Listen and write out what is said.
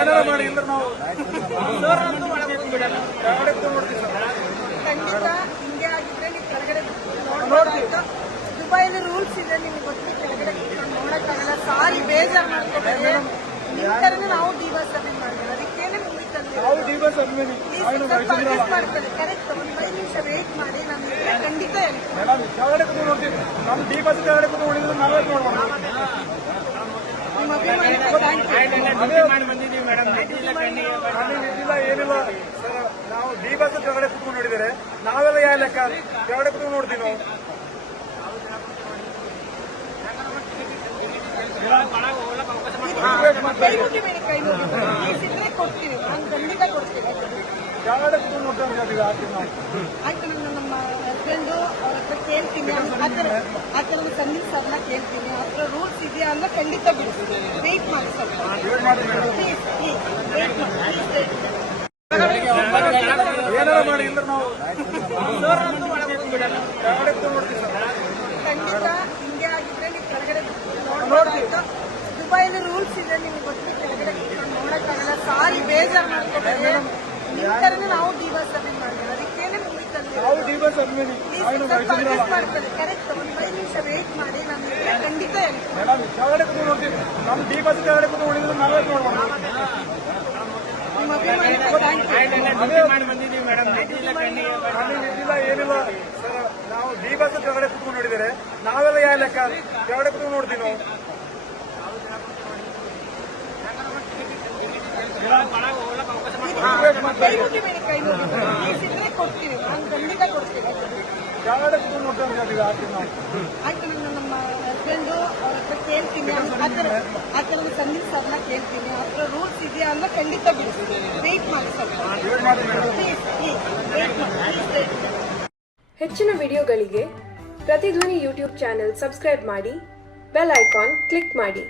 ಏನಾರ ಮಾಡಿ ಇಲ್ಲ ನಾವು ಖಂಡಿತ ಹಿಂಗೆ ಆಗಿದ್ರೆ ನೀವು ಕೆಳಗಡೆ ನೋಡ್ಬೇಕಾಯ್ತು. ದುಬೈಲಿ ರೂಲ್ಸ್ ಇದೆ, ನಿಮ್ಗೆ ಗೊತ್ತು. ಕೆಳಗಡೆ ನೋಡಕ್ಕಾಗಲ್ಲ. ಸಾರಿ, ಬೇಜಾರು ಮಾಡ್ಕೋಬೇಡಿ. ನಿಮ್ಮ ಥರನೇ ನಾವು ಡಿವೋರ್ಸ್ ಸಬ್ಮಿಟ್ ಮಾಡ್ತೀವಿ. ಅದಕ್ಕೇನೆ ಮೂವಿ ಮಾಡ್ತಾರೆ. ಕರೆಕ್ಟ್. ಒಂದು 5 ನಿಮಿಷ ವೇಟ್ ಮಾಡಿ. ನಮ್ಗೆ ಖಂಡಿತ ಕೆಳಗಡೆ ಕೂತು ನೋಡ್ತೀವಿ. ನಮ್ಮ ಡಿವೋರ್ಸ್ ಕೆಳಗಡೆ ಕೂತು ನೋಡಿದ್ರೆ ನಾವೇ ನೋಡ್ಬೋದು. ನಿಮ್ಮ ಅಭಿಮಾನಿಗೆ ಏನಿಲ್ಲ ಏನಿಲ್ಲ ಸರ್. ನಾವು ಡಿವೋರ್ಸ್ ಕೆಳಗಡೆ ಕೂತ್ಕೊಂಡು ನೋಡಿದರೆ ನಾವೆಲ್ಲ ಯಾವ ಲೆಕ್ಕ ಕೆಳಗಡೆ ಕೂತ್ಕೊಂಡು ನೋಡ್ತೀವಿ ನಾವು. ಕೈ ಮುಗಿಬೇಡಿ, ಕೈ ಮುಗಿಬೇಡಿ. ಇದ್ರೆ ಕೊಡ್ತೀವಿ, ನಾನು ಖಂಡಿತ ಕೊಡ್ತೀವಿ. ಕೆಳಗಡೆ ಕೂತ್ಕೊಂಡು ನೋಡ್ತೀವಿ ನಾವು. ಆಯ್ತು, ನಾನು ನಮ್ಮ ಹಸ್ಬೆಂಡು ಅವ್ರ ಹತ್ರ ಕೇಳ್ತೀನಿ. ಆ ಥರದ ಸಂದೀಪ್ ಸರ್ನ ಕೇಳ್ತೀನಿ. ಆ ಥರ ರೂಲ್ಸ್ ಇದೆಯಾ ಅಂತ ಖಂಡಿತ ಬಿಡ್ತೀನಿ. ವೇಟ್ ಮಾಡಿ ಸ್ವಲ್ಪ. ಪ್ಲೀಸ್ ವೇಟ್ ಮಾಡಿ. ಏನಾರ ಮಾಡಿ ಇಲ್ಲ ನಾವು ಕೆಳಗಡೆ ಕೂತ್ಕೊಂಡು ನೋಡ್ತೀವಿ ಸರ್. ಖಂಡಿತ ಹಿಂಗೆ ಆಗಿದ್ರೆ ನೀವು ಕೆಳಗಡೆ ನೋಡ್ಬೇಕಾಯ್ತು. ದುಬೈಲಿ ರೂಲ್ಸ್ ಇದೆ, ನಿಮ್ಗೆ ಗೊತ್ತು. ಕೆಳಗಡೆ ನೋಡಕ್ಕಾಗಲ್ಲ. ಸಾರಿ, ಬೇಜಾರು ಮಾಡ್ಕೋಬೇಡಿ. ನಿಮ್ಮ ಥರನೇ ನಾವು ಡಿವೋರ್ಸ್ ಸಬ್ಮಿಟ್ ಮಾಡ್ತೀವಿ. ಅದಕ್ಕೇನೆ ಮೂವಿ ನಾವು ಡಿವೋರ್ಸ್ ಮಾಡ್ತಾರೆ. ಕರೆಕ್ಟ್. ಒಂದು 5 ನಿಮಿಷ ವೇಟ್ ಮಾಡಿ. ನಮ್ಗೆ ಖಂಡಿತ ಕೆಳಗಡೆ ಕೂತು ನೋಡ್ತೀವಿ. ನಮ್ಮ ಡಿವೋರ್ಸ್ ಕೆಳಗಡೆ ಕೂತು ನೋಡಿದ್ರೆ ನಾವೇ ನೋಡ್ಬೋದು. ನಿಮ್ಮ ಅಭಿಮಾನಿಗೆ ಏನಿಲ್ಲ ಸರ್. ನಾವು ಡಿವೋರ್ಸ್ ಕೆಳಗಡೆ ಕೂತ್ಕೊಂಡು ನೋಡಿದರೆ ನಾವೆಲ್ಲ ಯಾವ ಲೆಕ್ಕ ಕೆಳಗಡೆ ಕೂತ್ಕೊಂಡು ನೋಡ್ತೀವಿ ನಾವು. ಕೈ ಮುಗಿಬೇಡಿ, ಕೈ ಮುಗಿಬೇಡಿ. ಇದ್ರೆ ಕೊಡ್ತೀವಿ, ನಾನು ಖಂಡಿತ ಕೊಡ್ತೀವಿ. ಕೆಳಗಡೆ ಕೂತ್ಕೊಂಡು ನೋಡ್ತೀವಿ ನಾವು. ಆಯ್ತು, ನಾನು ನಮ್ಮ ಹಸ್ಬೆಂಡು ಅವ್ರ ಹತ್ರ ಕೇಳ್ತೀನಿ. ಆ ಥರದ ಸಂದೀಪ್ ಸರ್ನ ಕೇಳ್ತೀನಿ. ಆ ಥರ ರೂಲ್ಸ್ ಇದೆಯಾ ಅಂತ ಖಂಡಿತ ಬಿಡ್ತೀನಿ. ವೇಟ್ ಮಾಡಿ ಸ್ವಲ್ಪ. ಪ್ಲೀಸ್ ವೇಟ್ ಮಾಡಿ. ಹೆಚ್ಚಿನ ವಿಡಿಯೋಗಳಿಗೆ ಪ್ರತಿಧ್ವನಿ ಯೂಟ್ಯೂಬ್ ಚಾನೆಲ್ ಸಬ್ಸ್ಕ್ರೈಬ್ ಮಾಡಿ, ಬೆಲ್ ಐಕಾನ್ ಕ್ಲಿಕ್ ಮಾಡಿ.